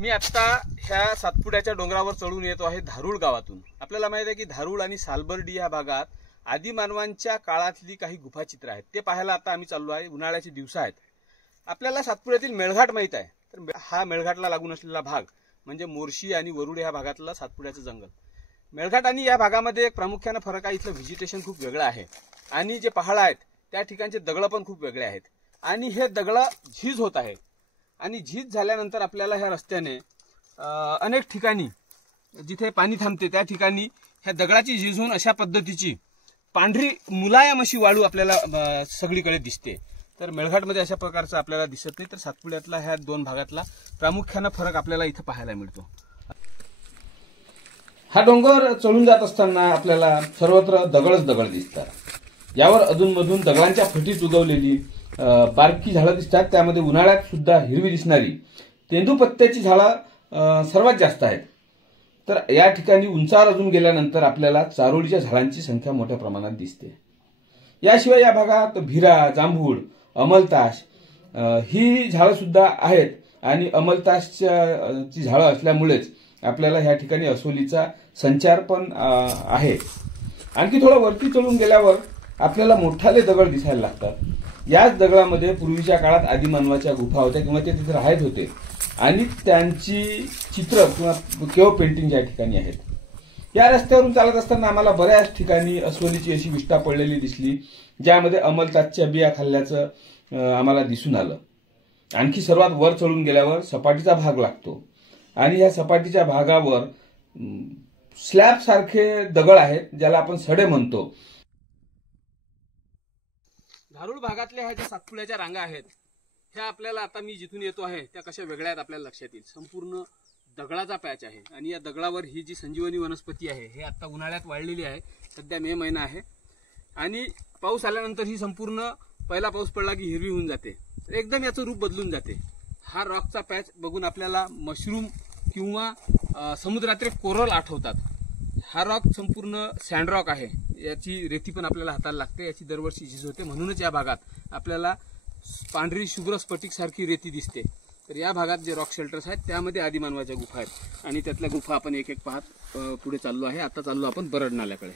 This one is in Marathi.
मी आता ह्या सातपुड्याच्या डोंगरावर चढून येतो आहे धारूळ गावातून। आपल्याला माहित आहे की धारूळ आणि सालबर्डी या भागात आदिमानवांच्या काळातली काही गुफाचित्र आहेत, ते पाहायला आता आम्ही चाललो आहे। उन्हाळ्याचे दिवस आहेत। आपल्याला सातपुड्यातील मेळघाट माहित आहे, तर हा मेळघाटला लागून असलेला भाग म्हणजे मोर्शी आणि वरुड या भागातला सातपुड्याचं जंगल। मेळघाट आणि या भागामध्ये एक प्रामुख्याने फरक आहे, इथलं व्हेजिटेशन खूप वेगळं आहे आणि जे पहाड आहेत त्या ठिकाणचे दगड पण खूप वेगळे आहेत आणि हे दगड झीज होत आहे आणि झीज झाल्यानंतर आपल्याला ह्या रस्त्याने अनेक ठिकाणी जिथे पाणी थांबते त्या ठिकाणी ह्या दगडाची झीज होऊन अशा पद्धतीची पांढरी मुलायम अशी वाळू आपल्याला सगळीकडे दिसते। तर मेळघाटमध्ये अशा प्रकारचं आपल्याला दिसत नाही, तर सातपुड्यातला ह्या दोन भागातला प्रामुख्याने फरक आपल्याला इथे पाहायला मिळतो। हा डोंगर चढून जात असताना आपल्याला सर्वत्र दगडच दगड दिसतात। यावर अधूनमधून दगडांच्या फटीत उगवलेली बारकी झाडं दिसतात। त्यामध्ये उन्हाळ्यात सुद्धा हिरवी दिसणारी तेंदूपत्त्याची झाडं सर्वात जास्त आहेत। तर या ठिकाणी उंचावर अजून गेल्यानंतर आपल्याला चारोळीच्या झाडांची संख्या मोठ्या प्रमाणात दिसते। याशिवाय या भागात भिरा, जांभूळ, अमलतास ही झाडं सुद्धा आहेत आणि अमलतासची झाडं असल्यामुळेच आपल्याला ह्या ठिकाणी अस्वलीचा संचार पण आहे। आणखी थोडं वरती चढून गेल्यावर आपल्याला मोठाले दगड दिसायला लागतात। याच दगडामध्ये पूर्वीच्या काळात आदिमानवाच्या गुफा होत्या किंवा ते तिथे राहत होते आणि त्यांची चित्र किंवा केव पेंटिंग या ठिकाणी आहेत। या रस्त्यावरून चालत असताना आम्हाला बऱ्याच ठिकाणी अस्वलीची अशी विष्ठा पडलेली दिसली, ज्यामध्ये अमलतासच्या बिया खाल्ल्याचं आम्हाला दिसून आलं। आणखी सर्वात वर चढून गेल्यावर सपाटीचा भाग लागतो आणि या सपाटीच्या भागावर स्लॅब सारखे दगड आहेत, ज्याला आपण सडे म्हणतो। धारूळ भागातल्या ह्या ज्या सातपुड्याच्या रांगा आहेत ह्या आपल्याला आता मी जिथून येतो आहे त्या कशा वेगळ्या आहेत आपल्याला लक्षात येईल। संपूर्ण दगडाचा पॅच आहे आणि या दगडावर ही जी संजीवनी वनस्पती आहे हे आता उन्हाळ्यात वाढलेली आहे। सध्या मे महिना आहे आणि पाऊस आल्यानंतर ही संपूर्ण पहिला पाऊस पडला की हिरवी होऊन जाते, तर एकदम याचं रूप बदलून जाते। हा रॉकचा पॅच बघून आपल्याला मशरूम किंवा समुद्रातील कोरल आठवतात। हा रॉक संपूर्ण सँड रॉक आहे, याची रेती पण आपल्याला हाताला लागते, याची दरवर्षी झीज होते, म्हणूनच या भागात आपल्याला पांढरी शुभ्र स्फटिक सारखी रेती दिसते। तर या भागात जे रॉक शेल्टर्स आहेत त्यामध्ये आदिमानवाच्या गुफा आहेत आणि त्यातल्या गुफा आपण एक एक पाहत पुढे चाललो आहे। आता चाललो आपण बरड नाल्याकडे।